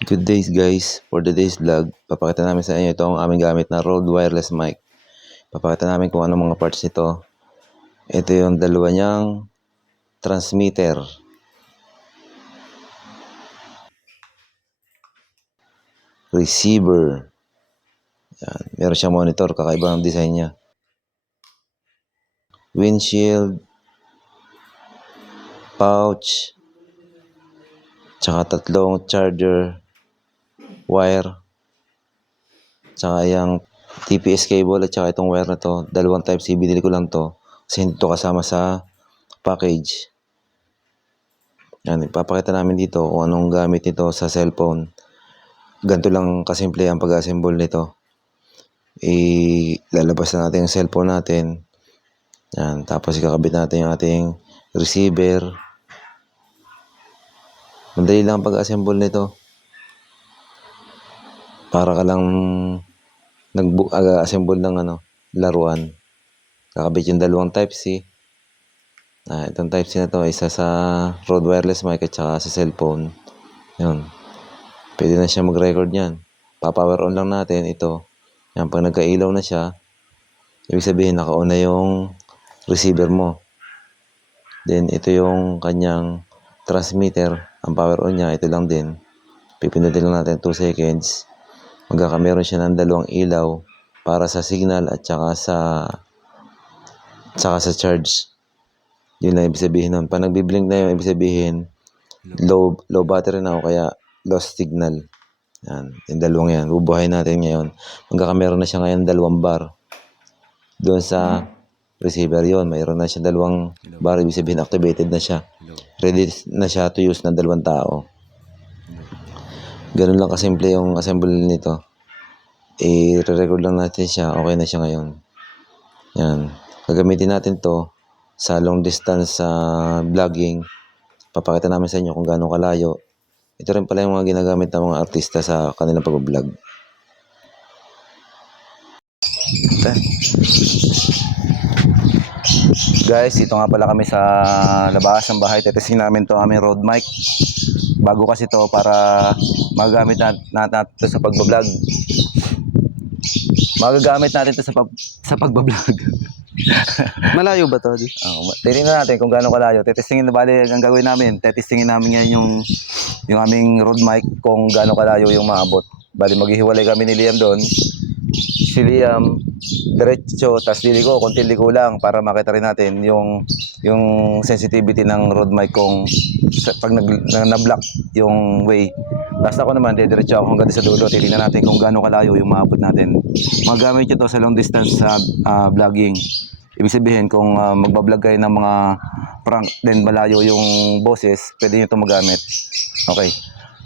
Good days guys, for today's vlog, papakita namin sa inyo itong aming gamit na Rode wireless mic. Papakita namin kung anong mga parts nito. Ito yung dalawa niyang transmitter. Receiver. Yan. Meron siyang monitor, kakaiba ang design niya. Windshield. Pouch. Tsaka tatlong charger wire. Tsaka yung TPS cable at tsaka itong wire na to. Dalawang type C, binili ko lang to. Kasi hindi to kasama sa package. Yan, ipapakita namin dito kung anong gamit nito sa cellphone. Ganito lang kasimple ang pag-assemble nito. Ilalabas na natin yung cellphone natin. Yan, tapos ikakabit natin yung ating receiver. Madali lang ang pag-assemble nito. Para ka lang nag-assemble ng laruan. Kakabit yung dalawang type C. Itong type C na to, isa sa Rode wireless mic at saka sa cellphone. Yun. Pwede na siya mag-record yan. Pa-power on lang natin ito. Yan, pag nagka-ilaw na siya, ibig sabihin naka-on na yung receiver mo. Then ito yung kanyang transmitter. Ang power on niya, ito lang din. Pipindutin lang natin 2 seconds. Magkakameron siya ng dalawang ilaw para sa signal at saka sa charge. Yun lang ibig sabihin nun. Pag nagbiblink na yun, ibig sabihin low battery na o kaya lost signal. Yan, yung dalawang yan. Bubuhayin natin ngayon. Magkakameron na siya ngayon dalawang bar. Doon sa receiver yon, mayroon na siya dalawang bar. Ibig sabihin activated na siya. Ready na siya to use ng dalawang tao. Ganun lang kasimple yung assemble nito. I-record lang natin siya. Okay na siya ngayon. Yan. Gagamitin natin to sa long distance vlogging. Papakita namin sa inyo kung gaano kalayo. Ito rin pala yung mga ginagamit ng mga artista sa kanilang pag-vlog. Guys, ito nga pala kami sa labas ng bahay. Testing namin to aming Rode mic. Bago kasi to para magagamit natin ito sa pag-vlog. Magagamit natin ito sa pag-vlog. Malayo ba to? Titingnan natin kung gaano kalayo. Tetestingin na bali ang gagawin namin. Tetestingin namin ngayon yung aming Rode mic kung gaano kalayo yung maabot. Bali maghihiwalay kami ni Liam doon. Si Liam diretso, tas liliko, konti liko lang para makita rin natin yung sensitivity ng Rode mic kung pag na-block yung way. Basta ako naman, diretso ako hanggang sa dulo. Titingnan natin kung gaano kalayo yung maabot natin. Magamit ito sa long distance vlogging. Ibig sabihin, kung magbablog kayo ng mga prank, then malayo yung boses, pwede nyo ito magamit. Okay.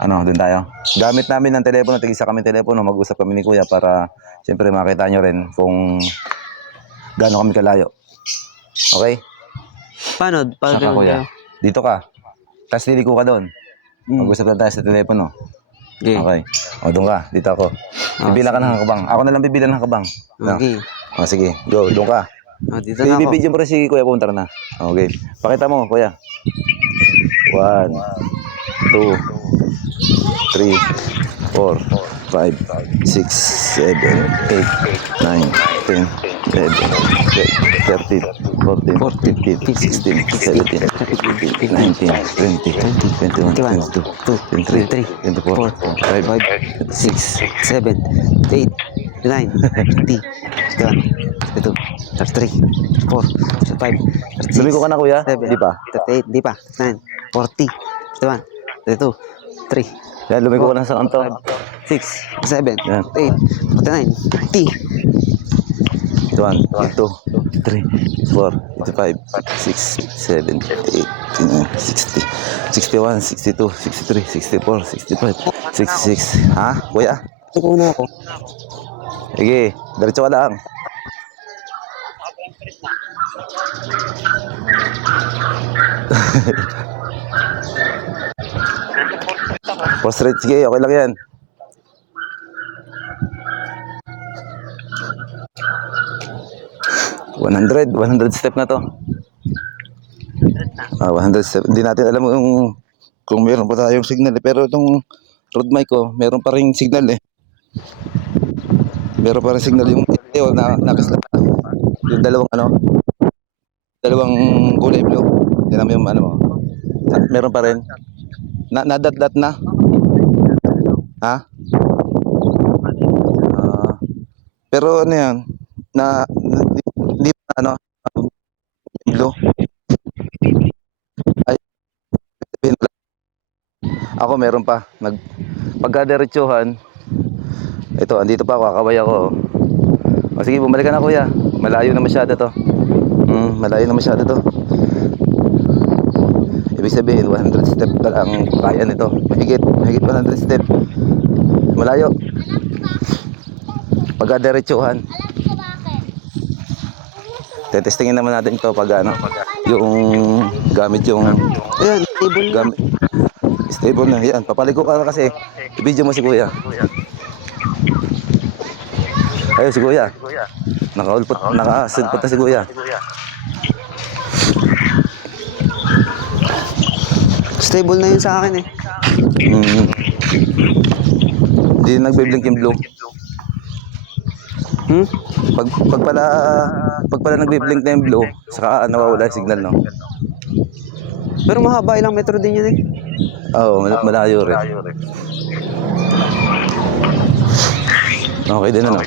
Doon tayo. Gamit namin ng telepono, tigisa kami telepono, mag-usap kami ni Kuya para siyempre makita nyo rin kung gaano kami kalayo. Okay? Paano? Saka Kuya. Dito ka. Tapos liliko ka doon. Mag-usap lang tayo sa telepono. Okay. Doon ka. Dito ako. Bibilang ka ng hakabang. Ako na lang bibilang ng hakabang. Okay. Sige. Go. Doon ka. Dito na ako. Bibidyo mo rin si Kuya Puntar na. Okay. Pakita mo, Kuya. 1, 2, 3, 4, 5, 6, 7, 8, 9, 10, 11, 12, 13, 14, 15, 16, 17, 18, 19, 20, 21, 22, 23, 24, 25, 6, 7, 8, 9, 10, 11, 12, 13, 14, 15, Lumiko ka na, Kuya? Di pa? 38, di pa. 9, 40, 31, 32, 3, Yan, lumiko ka na sa kanto. 6, 7, Yan. 8, 49, 50. 1, 2, 3, 4, 5, 6, 7, 8, 9, 60, 61, 62, 63, 64, 65, 66. Ha? Kuya? Ito na ako. Sige, diretso ka lang. Post rate, sige, okay lang yan. $100 step na to. 100 step. Hindi natin alam kung mayroon pa tayong signal. Pero itong road mic ko, meron pa ring signal eh. Meron pa ring signal yung na nakasla yung dalawang kulay blue. Tingnan mo yung ano mo. Meron pa rin. Nadat-dat na. Ha? Ah, pero ano yan? Hindi pa ano, blue. Ay, sabihin mo lang. Ako meron pa. Pagka-diretsuhan, ito, andito pa ako, kakaway ako. O sige, bumalik ka na kuya. Malayo na masyado to. Malayo na masyado to. Ibig sabihin, 100 step pa lang kaya nito. Mahigit 100 step. Malayo. Pagka-diretsuhan. Tetestingin naman natin ito pag ano, yung gamit yung Ayan, stable na. gamit. Stable na. Yan, papaligo ka na kasi. I-video mo si kuya. Ayun si kuya. Naka-silpot na si kuya. Stable na yun sa akin eh. Hindi nagbe-blink yung blue. Pag pala nagbe-blink na yung blue, saka nawawala yung signal, no? Pero mahaba, ilang metro din yun eh. Oo, malayo rin. Okay din ano.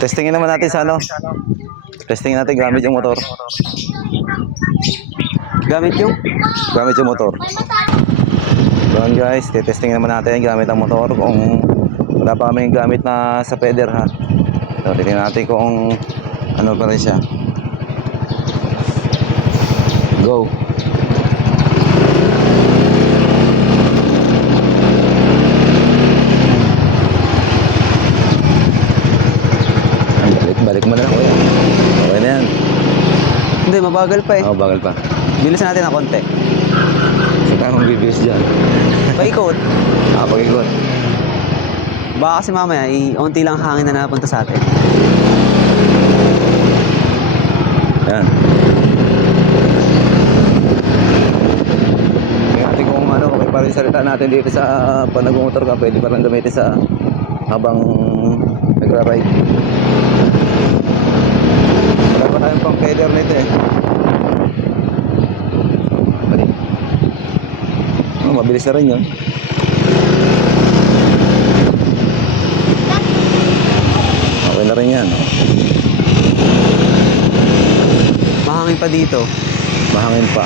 Testingin naman natin sa ano. Testingin natin gamit yung motor. Gamit yung? Gamit yung motor. Doon guys, testingin naman natin gamit ang motor kung wala pa kami gamit na sa feather ha. So, tingnan natin kung ano pa rin siya. Go. Balik mo na lang kuya. Okay na yan. Hindi, mabagal pa eh. Oo, bagal pa. Bilisan natin ng konti. Saan tayo magbibilis dyan? Paikot. Pag-ikot. Baka kasi mamaya, unti lang hangin na napunta sa atin. Yan. Tingnan natin kung ano, okay pa rin salita natin dito sa pag nag-motor ka, pwede pa rin gamitin sa habang nagra-ride. Wala pa tayong pang feather nito eh. Mabilis na rin yun. Okay na rin yan. Mahangin pa dito. Mahangin pa.